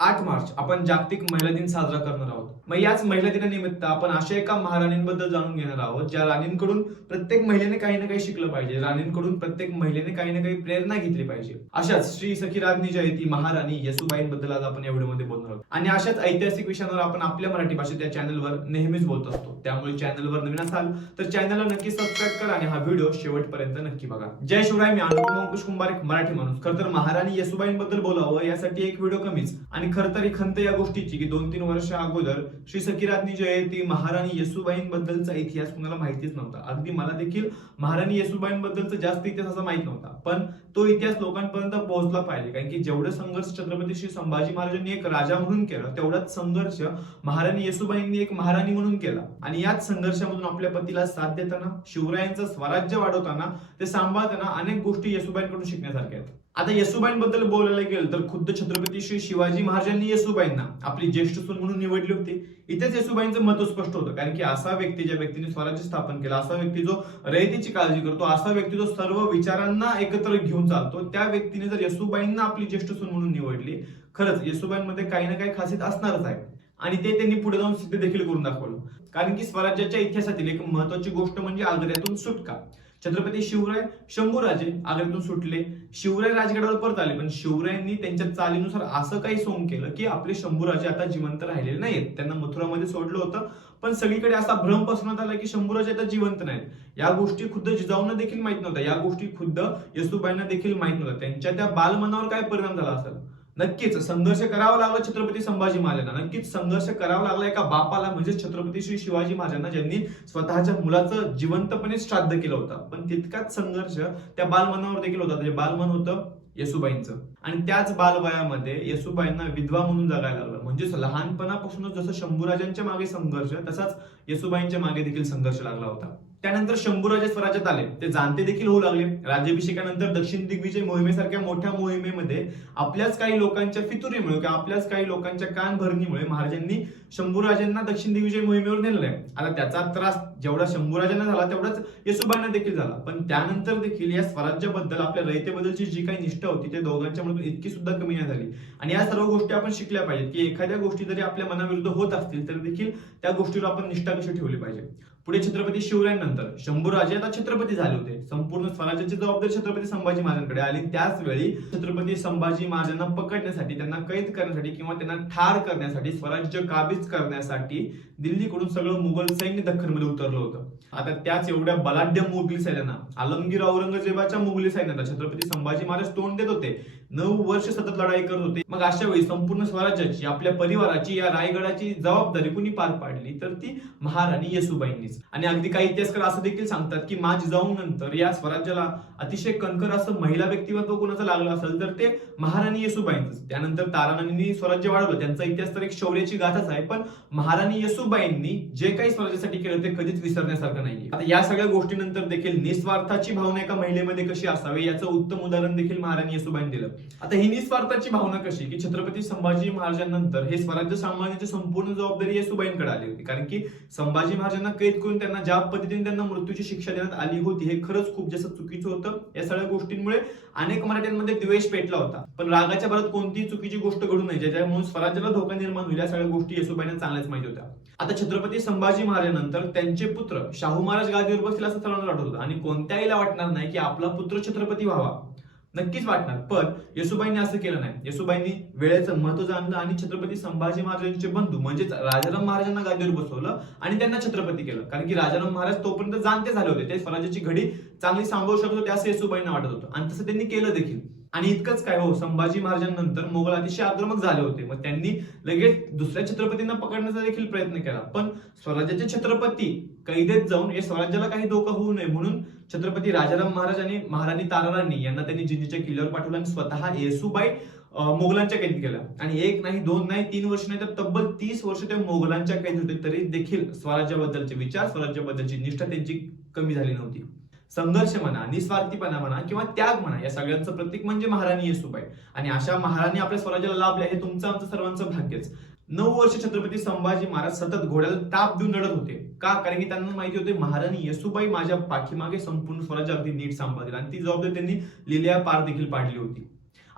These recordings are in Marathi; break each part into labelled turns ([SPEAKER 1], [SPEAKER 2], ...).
[SPEAKER 1] आठ मार्च आपण जागतिक महिला दिन साजरा करणार आहोत. मग याच महिला दिनानिमित्त आपण अशा एका महाराणींबद्दल जाणून घेणार आहोत ज्या राणींकडून प्रत्येक महिलेने काही ना काही शिकलं पाहिजे राणींकडून प्रत्येक महिलेने काही ना काही प्रेरणा घेतली पाहिजे. अशाच श्री सखी राज्ञी जयती महाराणी येसुबाईंबद्दल आज आपण या व्हिडिओमध्ये बोलणार आहोत. आणि अशाच ऐतिहासिक विषयांवर आपण आपल्या मराठी भाषेत या चॅनलवर नेहमीच बोलत असतो. त्यामुळे चॅनलवर नवीन असाल तर चॅनलला नक्की सबस्क्राईब करा आणि हा व्हिडिओ शेवटपर्यंत नक्की बघा. जय शिवराय मी अनुपम अंकुश कुंभार एक मराठी माणूस. खर तर महाराणी यसूबाईंबद्दल बोलावं यासाठी एक व्हिडिओ कमीच. आणि खर तर ही खंत या गोष्टीची की दोन तीन वर्ष अगोदर श्री सखीराज्ञ जी आहे ती महाराणी येसुबाईंबद्दलचा इतिहास कुणाला माहितीच नव्हता. अगदी मला देखील महाराणी येसुबाईंबद्दलचा जास्त इतिहास असा माहीत नव्हता. पण तो इतिहास लोकांपर्यंत पोहोचला पाहिजे. कारण की जेवढं संघर्ष छत्रपती श्री संभाजी महाराजांनी एक राजा म्हणून केला तेवढाच संघर्ष महाराणी येसुबाईंनी एक महाराणी म्हणून केला. आणि याच संघर्षामधून आपल्या पतीला साथ देताना शिवरायांचं स्वराज्य वाढवताना ते सांभाळताना अनेक गोष्टी येसुबाईंकडून शिकण्यासारख्या आहेत. आता येसुबाईंबद्दल बोलायला गेलं तर खुद्द छत्रपती श्री शिवाजी महाराजांनी येसुबाईंना आपली ज्येष्ठ सून म्हणून निवडली होती. इथेच येसुबाईंचं मत स्पष्ट होतं कारण की असा व्यक्ती ज्या व्यक्तीने स्वराज्य स्थापन केलं असा व्यक्ती जो रयतेची काळजी करतो असा व्यक्ती जो सर्व विचारांना एकत्र घेऊन चालतो त्या व्यक्तीने जर येसुबाईंना आपली ज्येष्ठ सून म्हणून निवडली खरंच येसुबाईंमध्ये काही ना काही खासियत असणारच आहे. आणि ते त्यांनी पुढे जाऊन सिद्ध देखील करून दाखवलं. कारण की स्वराज्याच्या इतिहासातील एक महत्वाची गोष्ट म्हणजे आग्र्यातून सुटका. छत्रपती शिवराय शंभूराजे आग्र्यातून सुटले. शिवराय राजगडावर परत आले पण शिवरायांनी त्यांच्या चालीनुसार असं काही सोंग केलं की आपले शंभूराजे आता जिवंत राहिलेले नाहीत त्यांना मथुरामध्ये सोडलं होतं पण सगळीकडे असा भ्रम पसरवण्यात आला की शंभूराजे आता जिवंत नाहीत. या गोष्टी खुद्द जिजाऊंना देखील माहीत नव्हत्या. या गोष्टी खुद्द येसुबाईंना देखील माहीत नव्हत्या. त्यांच्या त्या बालमनावर काय परिणाम झाला असेल? नक्कीच संघर्ष करावा लागला छत्रपती संभाजी महाराजांना. नक्कीच संघर्ष करावा लागला एका बापाला म्हणजे छत्रपती श्री शिवाजी महाराजांना ज्यांनी स्वतःच्या मुलाचं जिवंतपणे श्राद्ध केलं होतं. पण तितकाच संघर्ष त्या बालमनावर देखील होता. म्हणजे बालमन होतं येसुबाईंचं. आणि त्याच बालवयामध्ये येसुबाईंना विधवा म्हणून जगायला लागलं. म्हणजेच लहानपणापासूनच जसं शंभूराजांच्या मागे संघर्ष तसाच येसुबाईंच्या मागे देखील संघर्ष लागला होता. त्यानंतर शंभूराजे स्वराज्यात आले. ते जाणते देखील होऊ लागले. राज्याभिषेकानंतर दक्षिण दिग्विजय मोहिमेसारख्या मोठ्या मोहिमेमध्ये आपल्याच काही लोकांच्या फितुरीमुळे किंवा आपल्याच काही लोकांच्या कान भरणीमुळे महाराजांनी शंभूराजांना दक्षिण दिग्विजय मोहिमेवर नेलेलं आहे आता त्याचा त्रास जेवढा शंभूराजांना झाला तेवढाच येसुबाईंना देखील झाला. पण त्यानंतर देखील या स्वराज्याबद्दल आपल्या रयतेबद्दलची जी काही निष्ठा होती ते दोघांच्या मधून इतकी सुद्धा कमी नाही झाली. आणि या सर्व गोष्टी आपण शिकल्या पाहिजेत की एखाद्या गोष्टी जरी आपल्या मनाविरुद्ध होत असतील तर देखील त्या गोष्टीवर आपण निष्ठा कशी ठेवली पाहिजे? पुढे छत्रपती शिवरायांनंतर. शंभूराजे आता छत्रपती झाले होते. संपूर्ण स्वराज्याची जबाबदारी छत्रपती संभाजी महाराजांकडे आली. त्याच वेळी छत्रपती संभाजी महाराजांना पकडण्यासाठी त्यांना कैद करण्यासाठी किंवा त्यांना ठार करण्यासाठी स्वराज्य काबीज करण्यासाठी दिल्लीकडून सगळं मुघल सैन्य दख्खनमध्ये उतरलं होतं. आता त्याच एवढ्या बलाढ्य मुघली सैन्याना आलमगीर औरंगजेबाच्या मुघली सैन्याला छत्रपती संभाजी महाराज तोंड देत होते. नऊ वर्ष सतत लढाई करत होते. मग अशा वेळी संपूर्ण स्वराज्याची आपल्या परिवाराची या रायगडाची जबाबदारी कुणी पार पाडली? तर ती महाराणी येसुबाईंनी. नेहमीच आणि अगदी काही इतिहासकार असं देखील सांगतात की मा जिजाऊ नंतर या स्वराज्याला अतिशय कणकर असं महिला व्यक्तिमत्व कोणाचं लागलं असेल तर ते महाराणी येसुबाईंच. त्यानंतर ताराराणींनी स्वराज्य वाढवलं. त्यांचा इतिहास तर एक शौर्याची गाथाच आहे पण महाराणी येसुबाईंनी जे काही स्वराज्यासाठी केलं ते कधीच विसरण्यासारखं नाहीये. आता या सगळ्या गोष्टीनंतर देखील निस्वार्थाची भावना एका महिलेमध्ये कशी असावी याचं उत्तम उदाहरण देखील महाराणी येसुबाईंनी दिलं. आता ही निस्वार्थाची भावना कशी की छत्रपती संभाजी महाराजांनंतर हे स्वराज्य सांभाळण्याची संपूर्ण जबाबदारी येसुबाईंकडे आली होती. कारण की संभाजी महाराजांना कैद करून त्यांना ज्या पद्धतीने त्यांना मृत्यूची शिक्षा देण्यात आली होती हे खरंच खूप जास्त चुकीचं होतं. या सगळ्या गोष्टींमुळे अनेक मराठ्यांमध्ये द्वेष पेटला होता. पण रागाच्या भरात कोणतीही चुकीची गोष्ट घडू नये ज्याच्यामुळे स्वराज्याला धोका निर्माण होईल या सगळ्या गोष्टी येसुबाईंना चांगल्याच माहिती होत्या. आता छत्रपती संभाजी महाराजांनंतर त्यांचे पुत्र शाहू महाराज गादीवर बसतील असं सर्वांना वाटत होतं. आणि कोणत्याहीला वाटणार नाही की आपला पुत्र छत्रपती व्हावा. नक्कीच वाटणार. पण येसुबाईंनी असं केलं नाही. येसुबाईंनी वेळेचं महत्त्व जाणलं आणि छत्रपती संभाजी महाराजांचे बंधू म्हणजेच राजाराम महाराजांना गादीवर बसवलं आणि त्यांना छत्रपती केलं. कारण की राजाराम महाराज तोपर्यंत जाणते झाले होते. ते स्वराज्याची घडी चांगली सांभाळू शकत होते असं येसुबाईंना वाटत होतं. आणि तसं त्यांनी केलं देखील. आणि इतकंच काय हो संभाजी महाराजांनंतर मोगल अतिशय आक्रमक झाले होते. मग त्यांनी लगेच दुसऱ्या छत्रपतींना पकडण्याचा देखील प्रयत्न केला. पण स्वराज्याचे छत्रपती कैदेत जाऊन या स्वराज्याला काही धोका होऊ नये म्हणून छत्रपती राजाराम महाराज आणि महाराणी ताराराणी यांना त्यांनी जिंजीच्या किल्ल्यावर पाठवलं आणि स्वतः येसुबाई मोगलांच्या कैद केल्या आणि एक नाही दोन नाही तीन वर्ष नाही तर तब्बल तीस वर्ष ते मोगलांच्या कैद होते. तरी देखील स्वराज्याबद्दलचे विचार स्वराज्याबद्दलची निष्ठा त्यांची कमी झाली नव्हती. संघर्ष म्हणा निस्वार्थीपणा म्हणा किंवा त्याग म्हणा या सगळ्यांचं प्रतीक म्हणजे महाराणी येसुबाई. आणि अशा महाराणी आपल्या स्वराज्याला लाभल्या हे तुमचं आमचं सर्वांचं भाग्यच. नऊ वर्ष छत्रपती संभाजी महाराज सतत घोड्याला ताप देऊन लढत होते. का? कारण की त्यांना माहिती होते महाराणी येसुबाई माझ्या पाठीमागे संपूर्ण स्वराज्य अगदी नीट सांभाळतील. आणि ती जबाबदारी त्यांनी लिहिल्या पार देखील पाडली होती.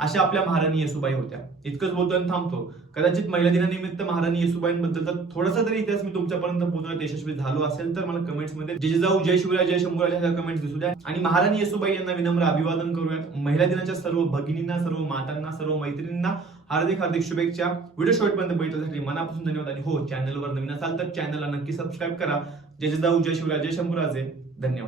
[SPEAKER 1] अशा आपल्या महाराणी येसुबाई होत्या. इतकंच बोलतो आणि थांबतो. कदाचित महिला दिनानिमित्त महाराणी येसुबाईंबद्दलचा थोडासा तरी इतिहास मी तुमच्यापर्यंत पोहोचण्यात यशस्वी झालो असेल तर मला कमेंट्समध्ये जिजाऊ जय शिवराय जय शंभूराज ह्या कमेंट्स दिसू द्या. आणि महाराणी येसुबाई यांना विनम्र अभिवादन करूयात. महिला दिनाच्या सर्व भगिनींना सर्व मातांना सर्व मैत्रिणींना हार्दिक हार्दिक शुभेच्छा. व्हिडिओ शेवटपर्यंत बघितल्यासाठी मनापासून धन्यवाद. आणि हो चॅनलवर नवीन असाल तर चॅनलला नक्की सबस्क्राईब करा. जय जिजाऊ जय शिवराय जय शंभूराजे. धन्यवाद.